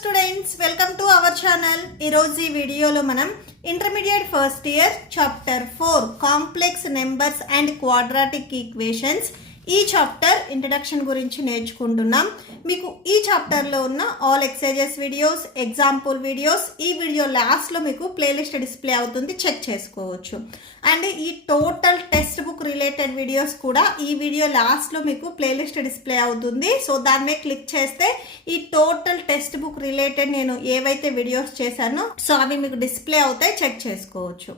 Students, welcome to our channel. ఈరోజు ఈ వీడియోలో మనం intermediate first year chapter 4 complex numbers and quadratic equations ఈ చాప్టర్ ఇంట్రడక్షన్ గురించి నేర్చుకుంటున్నాం. మీకు ఈ చాప్టర్లో ఉన్న all exercises videos, example videos ఈ వీడియో లాస్ట్లో మీకు ప్లేలిస్ట్ డిస్ప్లే అవుతుంది, చెక్ చేసుకోవచ్చు. అండ్ ఈ total text book related videos కూడా ఈ వీడియో లాస్ట్లో మీకు ప్లేలిస్ట్ డిస్ప్లే అవుతుంది. సో దాని మీద క్లిక్ చేస్తే ఈ టోటల్ టెక్స్ట్ బుక్ రిలేటెడ్ నేను ఏవైతే వీడియోస్ చేశానో సో అవి మీకు డిస్ప్లే అవుతాయి, చెక్ చేసుకోవచ్చు.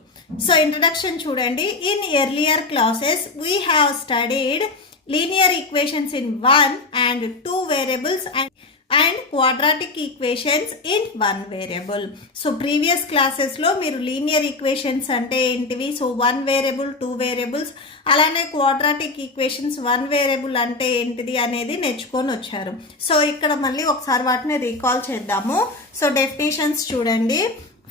సో ఇంట్రడక్షన్ చూడండి. In earlier classes we have studied linear equations in 1 and 2 variables and quadratic equations in 1 variable. So previous classes లో మీరు లీనియర్ ఈక్వేషన్స్ అంటే ఏంటివి, సో 1 వేరియబుల్ 2 వేరియబుల్స్ అలానే క్వాడ్రాటిక్ ఈక్వేషన్స్ 1 వేరియబుల్ అంటే ఏంటిది అనేది నేర్చుకొని వచ్చారు. సో ఇక్కడ మళ్ళీ ఒకసారి వాటిని రీకాల్ చేద్దాము. సో డెఫినేషన్స్ చూడండి.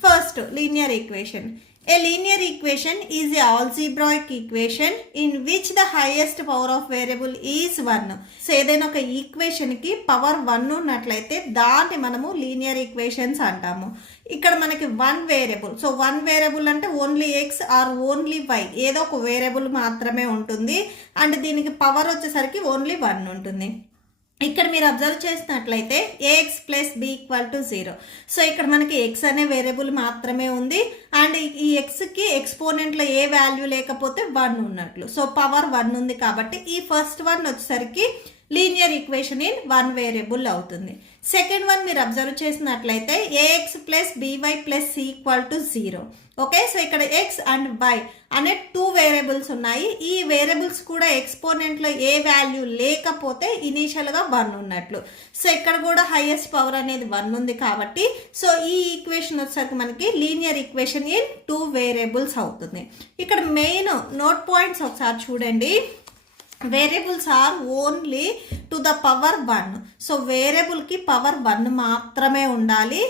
First, linear equation. A linear equation is a algebraic equation in which the highest power of variable is 1. So ఏదైనా ఒక ఈక్వేషన్ కి పవర్ 1 ఉన్నట్లయితే దాన్ని మనము లీనియర్ ఈక్వేషన్స్ అంటాము. ఇక్కడ మనకి 1 వేరియబుల్, సో 1 వేరియబుల్ అంటే only X or only Y, ఏదో ఒక వేరియబుల్ మాత్రమే ఉంటుంది. అండ్ దీనికి పవర్ వచ్చేసరికి ఓన్లీ 1 ఉంటుంది. ఇక్కడ మీరు అబ్జర్వ్ చేసినట్లయితే A X plus B equal to 0. So ఇక్కడ మనకి ఎక్స్ అనే వేరియబుల్ మాత్రమే ఉంది. అండ్ ఈ ఎక్స్కి ఎక్స్పోనెంట్లో ఏ వాల్యూ లేకపోతే 1 ఉన్నట్లు. సో పవర్ 1 ఉంది కాబట్టి ఈ ఫస్ట్ వన్ వచ్చేసరికి లీనియర్ ఈక్వేషన్ ఇన్ 1 వేరియబుల్ అవుతుంది. సెకండ్ వన్ మీరు అబ్జర్వ్ చేసినట్లయితే A X plus B Y plus C equal to 0. Okay, so ఇక్కడ ఎక్స్ అండ్ వై అనే 2 వేరియబుల్స్ ఉన్నాయి. ఈ వేరియబుల్స్ కూడా ఎక్స్పోనెంట్లో ఏ వాల్యూ లేకపోతే ఇనీషియల్గా 1 ఉన్నట్లు. సో ఇక్కడ కూడా హైయెస్ట్ పవర్ అనేది 1 ఉంది కాబట్టి సో ఈ ఈక్వేషన్ వచ్చేసరికి మనకి లీనియర్ ఈక్వేషన్ ఇన్ 2 వేరియబుల్స్ అవుతుంది. ఇక్కడ మెయిన్ నోట్ పాయింట్స్ ఒకసారి చూడండి. Variables are only to the power 1. So వేరియబుల్కి పవర్ 1 మాత్రమే ఉండాలి.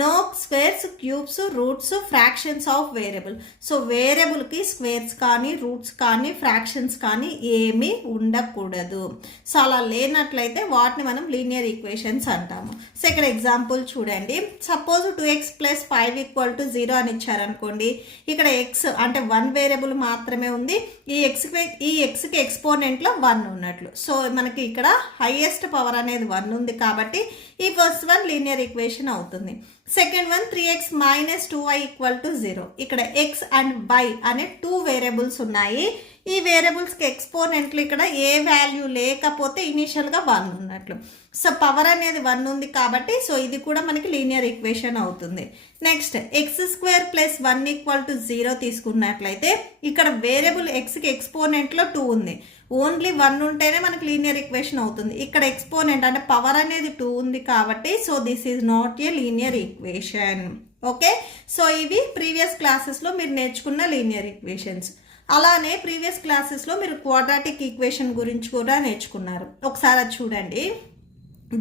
No squares, cubes, roots, fractions of variable. So వేరియబుల్కి స్క్వేర్స్ కానీ రూట్స్ కానీ ఫ్రాక్షన్స్ కానీ ఏమీ ఉండకూడదు. సో అలా లేనట్లయితే వాటిని మనం లీనియర్ ఈక్వేషన్స్ అంటాము. సో ఇక్కడ ఎగ్జాంపుల్ చూడండి. Suppose 2x plus 5 equal to 0 అని ఇచ్చారనుకోండి. ఇక్కడ ఎక్స్ అంటే 1 వేరియబుల్ మాత్రమే ఉంది. ఈ ఎక్స్కి ఎక్స్పోనెంట్లో 1 ఉన్నట్లు. సో మనకి ఇక్కడ హైయెస్ట్ పవర్ అనేది 1 ఉంది కాబట్టి ఈ ఫస్ట్ వన్ లీనియర్ ఈక్వేషన్ అవుతుంది. Second one 3x minus 2y equal to 0. ఇక్కడ x అండ్ y అనే 2 వేరియబుల్స్ ఉన్నాయి. ఈ వేరియబుల్స్కి ఎక్స్పోనెంట్లు ఇక్కడ ఏ వాల్యూ లేకపోతే ఇనీషియల్గా 1 ఉన్నట్లు. సో పవర్ అనేది 1 ఉంది కాబట్టి సో ఇది కూడా మనకి లీనియర్ ఈక్వేషన్ అవుతుంది. Next X square plus 1 equal to 0 తీసుకున్నట్లయితే ఇక్కడ వేరియబుల్ ఎక్స్కి ఎక్స్పోనెంట్లో 2 ఉంది. ఓన్లీ 1 ఉంటేనే మనకి లీనియర్ ఈక్వేషన్ అవుతుంది. ఇక్కడ ఎక్స్పోనెంట్ అంటే పవర్ అనేది 2 ఉంది కాబట్టి so this is not a linear equation. Okay, so ఇవి ప్రీవియస్ క్లాసెస్లో మీరు నేర్చుకున్న లీనియర్ ఈక్వేషన్స్. అలానే ప్రీవియస్ క్లాసెస్లో మీరు క్వాడ్రాటిక్ ఈక్వేషన్ గురించి కూడా నేర్చుకున్నారు. ఒకసారి అది చూడండి.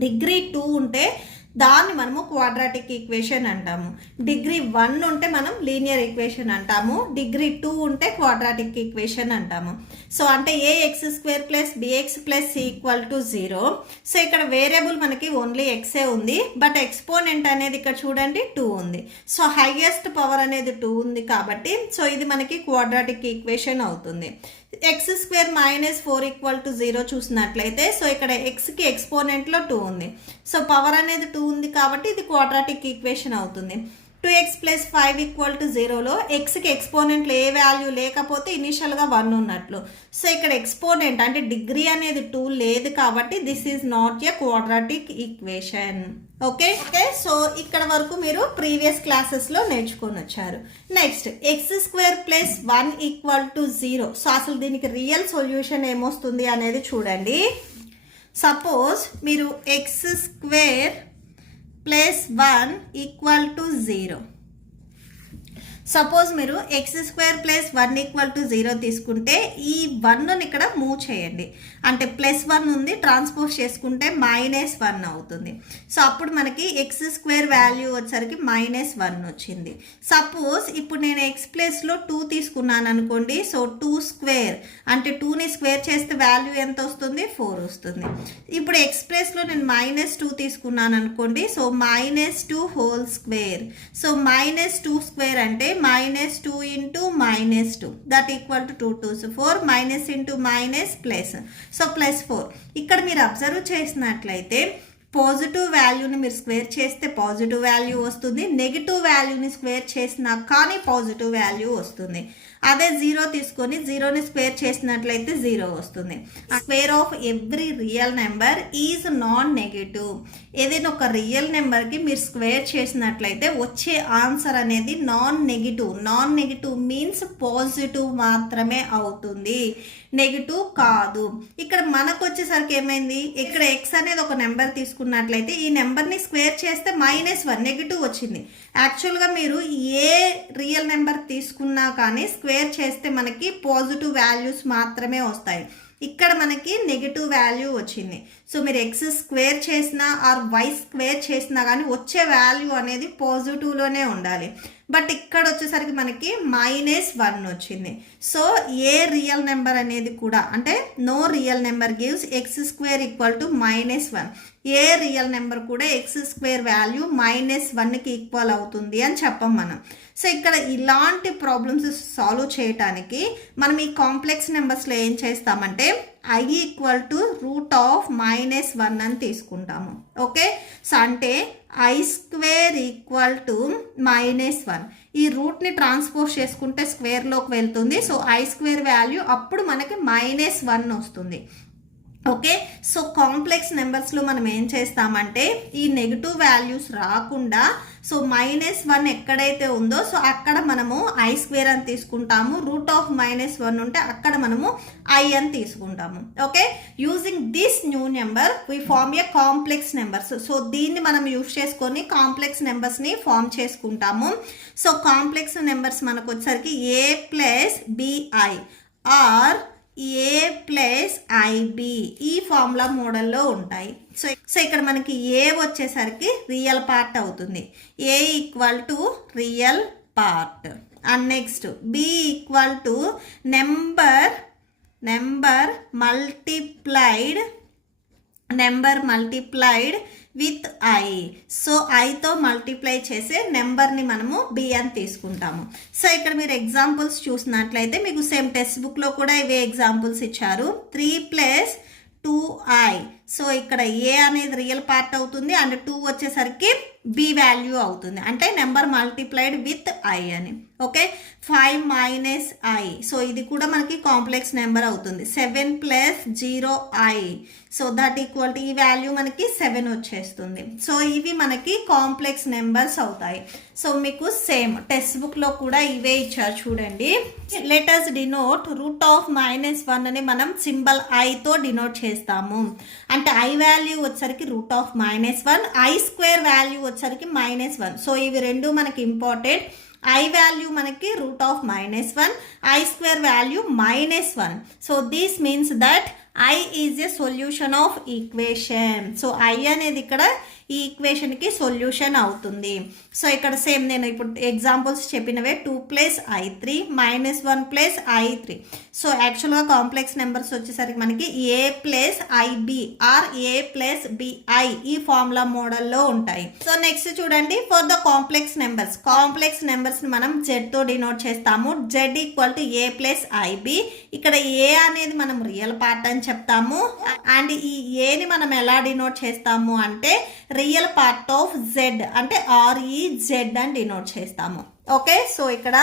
డిగ్రీ 2 ఉంటే దాన్ని మనము క్వాడ్రాటిక్ ఈక్వేషన్ అంటాము. డిగ్రీ 1 ఉంటే మనం లీనియర్ ఈక్వేషన్ అంటాము. డిగ్రీ 2 ఉంటే క్వాడ్రాటిక్ ఈక్వేషన్ అంటాము. సో అంటే A X square plus B X plus C equal to 0. So ఇక్కడ వేరియబుల్ మనకి ఓన్లీ ఎక్సే ఉంది, బట్ ఎక్స్పోనెంట్ అనేది ఇక్కడ చూడండి 2 ఉంది. సో హైయెస్ట్ పవర్ అనేది 2 ఉంది కాబట్టి సో ఇది మనకి క్వాడ్రాటిక్ ఈక్వేషన్ అవుతుంది. X square minus 4 equal to 0 చూసినట్లయితే సో ఇక్కడ ఎక్స్కి ఎక్స్పోనెంట్లో 2 ఉంది. సో పవర్ అనేది 2 ఉంది కాబట్టి ఇది క్వాడ్రాటిక్ ఈక్వేషన్ అవుతుంది. 2x ప్లస్ 5 ఈక్వల్ టు 0లో ఎక్స్కి ఎక్స్పోనెంట్లో ఏ వాల్యూ లేకపోతే ఇనీషియల్గా 1 ఉన్నట్లు. సో ఇక్కడ ఎక్స్పోనెంట్ అంటే డిగ్రీ అనేది 2 లేదు కాబట్టి this is not a quadratic equation. Okay, so ఇక్కడ వరకు మీరు ప్రీవియస్ క్లాసెస్లో నేర్చుకొని వచ్చారు. Next X square plus 1 equal to 0. So అసలు దీనికి రియల్ సొల్యూషన్ ఏమొస్తుంది అనేది చూడండి. సపోజ్ మీరు X square plus 1 equal to 0. Suppose మీరు x² + 1 = 0 తీసుకుంటే ఈ 1ని ఇక్కడ మూవ్ చేయండి. అంటే +1 ఉంది, ట్రాన్స్పోజ్ చేసుకుంటే -1 అవుతుంది. సో అప్పుడు మనకి x² వాల్యూ వచ్చరికి -1 వచ్చింది. సపోజ్ ఇప్పుడు నేను x ప్లేస్లో 2 తీసుకున్నాను అనుకోండి. సో 2² అంటే 2ని స్క్వేర్ చేస్తే వాల్యూ ఎంత వస్తుంది? 4 వస్తుంది. ఇప్పుడు x ప్లేస్లో నేను -2 తీసుకున్నాను అనుకోండి. సో -2² సో -2² అంటే -2 × -2 that equal to 2 2s 4 -× plus so +4. ఇక్కడ మీరు అబ్జర్వ్ చేసినట్లయితే పాజిటివ్ వాల్యూని మీరు స్క్వేర్ చేస్తే పాజిటివ్ వాల్యూ వస్తుంది, నెగిటివ్ వాల్యూని స్క్వేర్ చేసినా కానీ పాజిటివ్ వాల్యూ వస్తుంది. అదే 0 తీసుకొని 0ని స్క్వేర్ చేసినట్లయితే 0 వస్తుంది. Square of every real number is non negative. ఏదైనా ఒక రియల్ నెంబర్కి మీరు స్క్వేర్ చేసినట్లయితే వచ్చే ఆన్సర్ అనేది non negative. Non negative means positive మాత్రమే అవుతుంది, నెగిటివ్ కాదు. ఇక్కడ మనకు వచ్చేసరికి ఏమైంది? ఇక్కడ x అనేది ఒక నెంబర్ తీసుకున్నట్లయితే ఈ నెంబర్ని స్క్వేర్ చేస్తే -1 నెగిటివ్ వచ్చింది. యాక్చువల్గా మీరు ఏ రియల్ నెంబర్ తీసుకున్నా కానీ స్క్వేర్ చేస్తే మనకి పాజిటివ్ వాల్యూస్ మాత్రమే వస్తాయి. ఇక్కడ మనకి నెగిటివ్ వాల్యూ వచ్చింది. సో మీరు x² చేసినా ఆర్ y² చేసినా కానీ వచ్చే వాల్యూ అనేది పాజిటివ్లోనే ఉండాలి. బట్ ఇక్కడ వచ్చేసరికి మనకి -1 వచ్చింది. సో ఏ రియల్ నెంబర్ అనేది కూడా అంటే no real number gives x² = -1. ఏ రియల్ నెంబర్ కూడా x² వాల్యూ -1కి ఈక్వల్ అవుతుంది అని చెప్పం మనం. సో ఇక్కడ ఇలాంటి ప్రాబ్లమ్స్ సాల్వ్ చేయటానికి మనం ఈ కాంప్లెక్స్ నెంబర్స్లో ఏం చేస్తామంటే i = √(-1) అని తీసుకుంటాము. ఓకే, సో అంటే i² = -1. ఈ రూట్ని ట్రాన్స్పోజ్ చేసుకుంటే స్క్వేర్లోకి వెళ్తుంది. సో i² వాల్యూ అప్పుడు మనకి -1 వస్తుంది. ఓకే, సో కాంప్లెక్స్ నెంబర్స్లో మనం ఏం చేస్తామంటే ఈ నెగిటివ్ వాల్యూస్ రాకుండా సో -1 ఎక్కడైతే ఉందో సో అక్కడ మనము i² అని తీసుకుంటాము. √(-1) ఉంటే అక్కడ మనము i అని తీసుకుంటాము. Okay, using this new number we form a complex numbers. So దీన్ని మనం యూజ్ చేసుకొని కాంప్లెక్స్ నెంబర్స్ని ఫామ్ చేసుకుంటాము. సో కాంప్లెక్స్ నెంబర్స్ మనకు వచ్చేసరికి a + bi or a + ib ఈ ఫార్ములా మోడల్లో ఉంటాయి. సో ఇక్కడ మనకి a వచ్చేసరికి రియల్ పార్ట్ అవుతుంది. a = real part. And next b = number multiplied with i. So iతో మల్టిప్లై చేసే నెంబర్ని మనము b అని తీసుకుంటాము. సో ఇక్కడ మీరు ఎగ్జాంపుల్స్ చూసినట్లయితే మీకు సేమ్ టెక్స్ట్ బుక్లో కూడా ఇవే ఎగ్జాంపుల్స్ ఇచ్చారు. 3 + 2i. సో ఇక్కడ a అనేది రియల్ పార్ట్ అవుతుంది అండ్ 2 వచ్చేసరికి b వాల్యూ అవుతుంది, అంటే నెంబర్ మల్టిప్లైడ్ విత్ i అని. Okay, 5 - i. సో ఇది కూడా మనకి కాంప్లెక్స్ నెంబర్ అవుతుంది. 7 + 0i. So that equal to ఈ వాల్యూ మనకి 7 వచ్చేస్తుంది. సో ఇవి మనకి కాంప్లెక్స్ నెంబర్స్ అవుతాయి. సో మీకు సేమ్ టెక్స్ట్ బుక్లో కూడా ఇవే ఇచ్చారు చూడండి. లెట్ us డినోట్ √(-1) అని మనం సింబల్ iతో డినోట్ చేస్తాము. అంటే i వాల్యూ వచ్చరికి √(-1), i² వాల్యూ వచ్చరికి -1. సో ఇవి రెండు మనకి ఇంపార్టెంట్. i వాల్యూ మనకి √(-1), i² value -1. So this means that i is a solution of equation. So i అనేది ఇక్కడ ఈ ఈక్వేషన్కి సొల్యూషన్ అవుతుంది. సో ఇక్కడ సేమ్ నేను ఇప్పుడు ఎగ్జాంపుల్స్ చెప్పినవే 2 + i3 -1 + i3. సో యాక్చువల్గా కాంప్లెక్స్ నెంబర్స్ వచ్చేసరికి మనకి a + ib or a + bi ఈ ఫార్ములా మోడల్లో ఉంటాయి. సో నెక్స్ట్ చూడండి, ఫర్ ద కాంప్లెక్స్ నెంబర్స్ని మనం జెడ్తో డినోట్ చేస్తాము. z = a + ib. ఇక్కడ a అనేది మనం రియల్ పార్ట్ అని చెప్తాము అండ్ ఈ ఏని మనం ఎలా డినోట్ చేస్తాము అంటే రియల్ పార్ట్ ఆఫ్ z అంటే REZ అని డినోట్ చేస్తాము. ఓకే, సో ఇక్కడ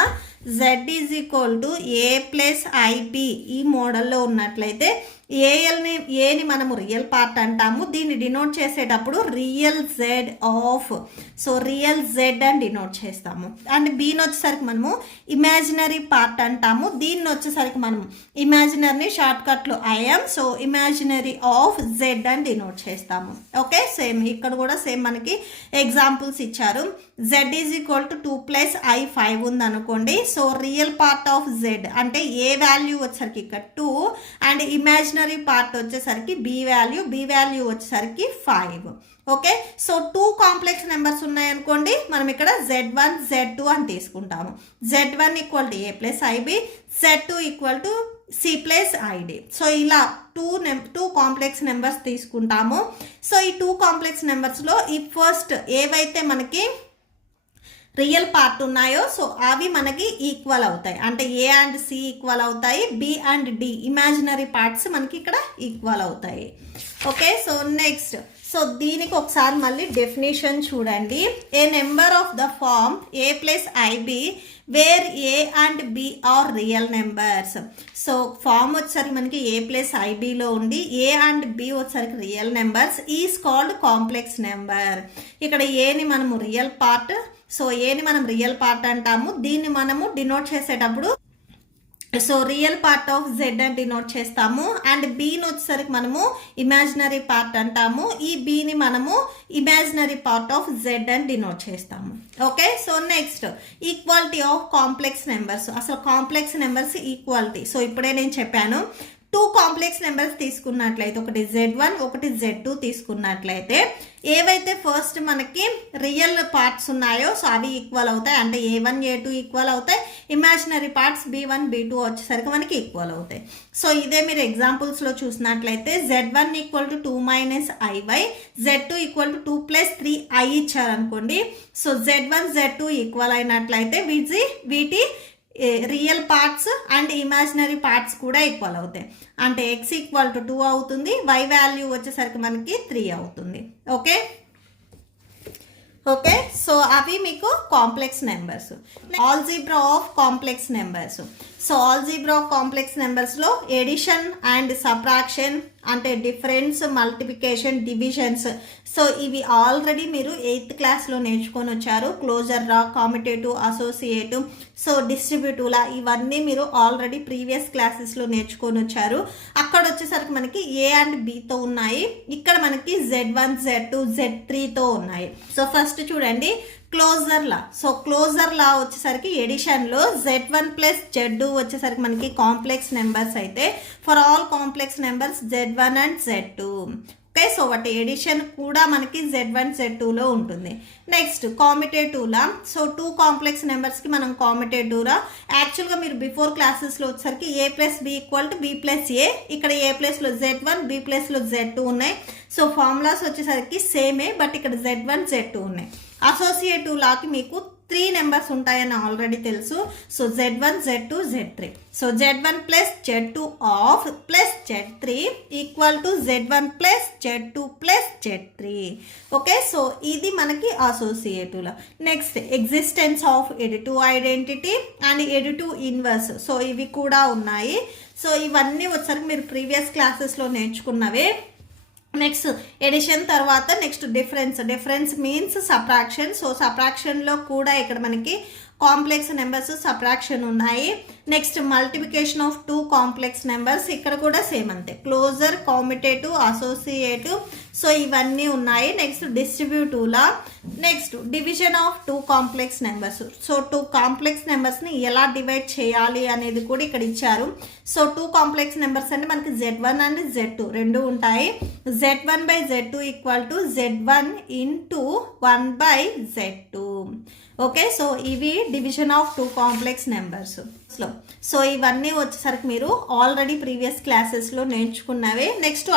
Z is equal to A plus I B ఈ మోడల్లో ఉన్నట్లయితే ఏని మనము రియల్ పార్ట్ అంటాము. దీన్ని డినోట్ చేసేటప్పుడు real z of, so real z అని డినోట్ చేస్తాము. అండ్ బీని వచ్చేసరికి మనము ఇమాజినరీ పార్ట్ అంటాము. దీన్ని వచ్చేసరికి మనము ఇమాజినరీని షార్ట్ కట్లో IM, so imaginary of z అని డినోట్ చేస్తాము. ఓకే, సేమ్ ఇక్కడ కూడా సేమ్ మనకి ఎగ్జాంపుల్స్ ఇచ్చారు. Z is equal to 2 plus i 5 ఉంది అనుకోండి. So real part of z అంటే ఏ వాల్యూ వచ్చేసరికి ఇక్కడ 2 అండ్ ఇమాజినరీ పార్ట్ వచ్చేసరికి బి వాల్యూ వచ్చేసరికి 5. ఓకే, సో 2 కాంప్లెక్స్ నెంబర్స్ ఉన్నాయనుకోండి, మనం ఇక్కడ Z1 Z2 అని తీసుకుంటాము. Z1 equal to A plus I B, Z2 equal to C plus I D. So ఇలా 2 కాంప్లెక్స్ నెంబర్స్ తీసుకుంటాము. సో ఈ 2 కాంప్లెక్స్ నెంబర్స్లో ఈ ఫస్ట్ ఏవైతే మనకి రియల్ పార్ట్ ఉన్నాయో సో అవి మనకి ఈక్వల్ అవుతాయి, అంటే ఏ అండ్ సి ఈక్వల్ అవుతాయి, B and D imaginary parts మనకి ఇక్కడ ఈక్వల్ అవుతాయి. ఓకే, సో నెక్స్ట్, సో దీనికి ఒకసారి మళ్ళీ డెఫినేషన్ చూడండి. A number of the form a plus ఐబి where a and b are real numbers. So form వచ్చేసరికి మనకి ఏ ప్లస్ ఐబిలో ఉండి ఏ అండ్ బి వచ్చేసరికి real numbers is called complex number. ఇక్కడ ఏని మనము రియల్ పార్ట్, సో ఏని మనం రియల్ పార్ట్ అంటాము. దీన్ని మనము డినోట్ చేసేటప్పుడు so real part of z అని డినోట్ చేస్తాము. అండ్ బీని వచ్చేసరికి మనము ఇమాజినరీ పార్ట్ అంటాము. ఈ బీని మనము ఇమాజినరీ పార్ట్ ఆఫ్ జెడ్ అని డినోట్ చేస్తాము. Okay, so next equality of complex numbers. అసలు కాంప్లెక్స్ నెంబర్స్ ఈక్వాలిటీ, సో ఇప్పుడే నేను చెప్పాను. 2 కాంప్లెక్స్ నెంబర్స్ తీసుకున్నట్లయితే ఒకటి Z1 ఒకటి Z2 తీసుకున్నట్లయితే ఏవైతే ఫస్ట్ మనకి రియల్ పార్ట్స్ ఉన్నాయో సో అవి ఈక్వల్ అవుతాయి, అంటే A1 A2 ఈక్వల్ అవుతాయి. ఇమాజినరీ పార్ట్స్ B1 B2 వచ్చేసరికి మనకి ఈక్వల్ అవుతాయి. సో ఇదే మీరు ఎగ్జాంపుల్స్లో చూసినట్లయితే Z1 equal to 2 minus IY, Z2 equal to 2 plus 3I ఇచ్చారనుకోండి. సో Z1 Z2 ఈక్వల్ అయినట్లయితే వీటి real parts and imaginary parts కూడా ఈక్వల్ అవుతాయి, అంటే x ఈక్వల్ టు 2 అవుతుంది, y వాల్యూ వచ్చేసరికి మనకి 3 అవుతుంది. ఓకే ఓకే, సో అవి మీకు complex numbers. Algebra of complex numbers. So algebra of complex నెంబర్స్లో ఎడిషన్ అండ్ సబ్ట్రాక్షన్ అంటే డిఫరెన్స్, మల్టిప్లికేషన్, డివిజన్స్. సో ఇవి ఆల్రెడీ మీరు 8th క్లాస్లో నేర్చుకొని వచ్చారు. Closure law, commutative, associative, so distributive law ఇవన్నీ మీరు ఆల్రెడీ ప్రీవియస్ క్లాసెస్లో నేర్చుకొని వచ్చారు. అక్కడ వచ్చేసరికి మనకి ఏ అండ్ బితో ఉన్నాయి, ఇక్కడ మనకి Z1 Z2 Z3తో ఉన్నాయి. సో ఫస్ట్ చూడండి closure law. So closure law వచ్చేసరికి ఎడిషన్లో Z1 ప్లస్ Z2 వచ్చేసరికి మనకి కాంప్లెక్స్ నెంబర్స్ అయితే for all complex numbers Z1 and Z2. Okay, so వాటి ఎడిషన్ కూడా మనకి Z1 Z2లో ఉంటుంది. Next commutative law. So 2 complex నెంబర్స్కి మనం కామిటేటివ్ లా యాక్చువల్గా మీరు బిఫోర్ క్లాసెస్లో వచ్చేసరికి a plus B equal to b plus a, ఇక్కడ ఏ ప్లస్లో Z1 బి ప్లస్లో Z2 ఉన్నాయి. సో ఫార్ములాస్ వచ్చేసరికి సేమే, బట్ ఇక్కడ Z1 Z2 ఉన్నాయి. అసోసియేటివ్ లాకి మీకు 3 నెంబర్స్ ఉంటాయని ఆల్రెడీ తెలుసు. So Z1 Z2 Z3. So Z1 plus Z2 of plus Z3 equal to Z1 plus Z2 plus Z3. Okay, so ఇది మనకి associative law. Next existence of additive identity and additive inverse. So ఇవి కూడా ఉన్నాయి. So ఇవన్నీ వచ్చరికి మీరు previous క్లాసెస్లో నేర్చుకున్నవే. నెక్స్ట్ ఎడిషన్ తర్వాత next difference means subtraction. So సబ్ట్రాక్షన్లో కూడా ఇక్కడ మనకి కాంప్లెక్స్ నెంబర్స్ సబ్ట్రాక్షన్ ఉన్నాయి. Next multiplication of 2 complex numbers, ఇక్కడ కూడా సేమ్ అంతే, క్లోజర్, కామిటేటివ్, అసోసియేటివ్. సో ఇవన్నీ ఉన్నాయి. Next distributive law. Next division of 2 complex numbers. So 2 complex నెంబర్స్ని ఎలా డివైడ్ చేయాలి అనేది కూడా ఇక్కడ ఇచ్చారు. సో 2 కాంప్లెక్స్ నెంబర్స్ అంటే మనకి Z1 అండ్ Z2 రెండు ఉంటాయి. Z1 by Z2 equal to Z1 into 1 by Z2. Okay, so ఇవి division of 2 complex numbers. So ఇవన్నీ వచ్చేసరికి మీరు ఆల్రెడీ ప్రీవియస్ క్లాసెస్లో నేర్చుకున్నవే. నెక్స్ట్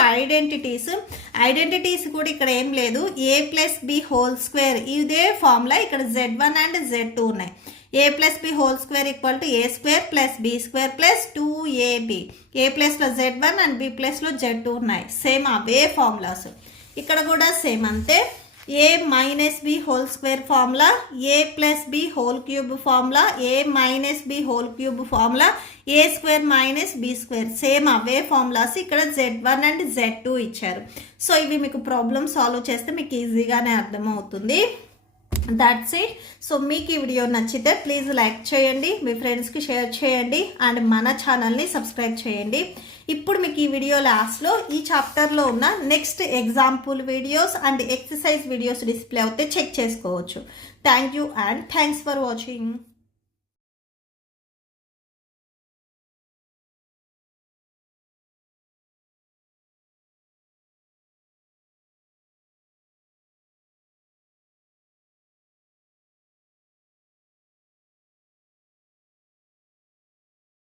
ఐడెంటిటీస్ కూడా ఇక్కడ ఏం లేదు, A plus B whole square ఇదే ఫార్ములా ఇక్కడ Z1 అండ్ Z2 ఉన్నాయి. A plus B whole square equal to A square plus B square plus 2ab. A ప్లస్లో Z1 అండ్ బి ప్లస్లో Z2 ఉన్నాయి, సేమ్ అవే ఫార్ములాస్. ఇక్కడ కూడా సేమ్ అంతే. a minus b whole square formula, a plus b whole cube formula, a minus b whole cube formula, a square minus b square same అవే formulas ఇక్కడ z1 and z2 ఇచ్చారు. So ఇవి మీకు problem solve చేస్తే మీకు ఈజీగానే అర్థమవుతుంది. That's it. So మీకు ఈ వీడియో నచ్చితే ప్లీజ్ లైక్ చేయండి, మీ ఫ్రెండ్స్కి షేర్ చేయండి అండ్ మన ఛానల్ని సబ్స్క్రైబ్ చేయండి. ఇప్పుడు మీకు ఈ వీడియో లాస్ట్లో ఈ చాప్టర్లో ఉన్న next example videos and exercise videos display అవుతే చెక్ చేసుకోవచ్చు. Thank you and thanks for watching.